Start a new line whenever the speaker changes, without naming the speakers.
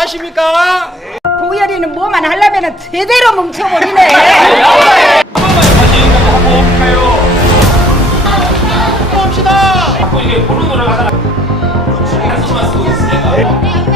아십니까?
보열이는 뭐만 하려면 제대로 뭉쳐버리네.
한 번만 다시 한번 해요.
봅시다.
자꾸 이게 모르는 노래가 하나. 단수만 쓰고 있으니까.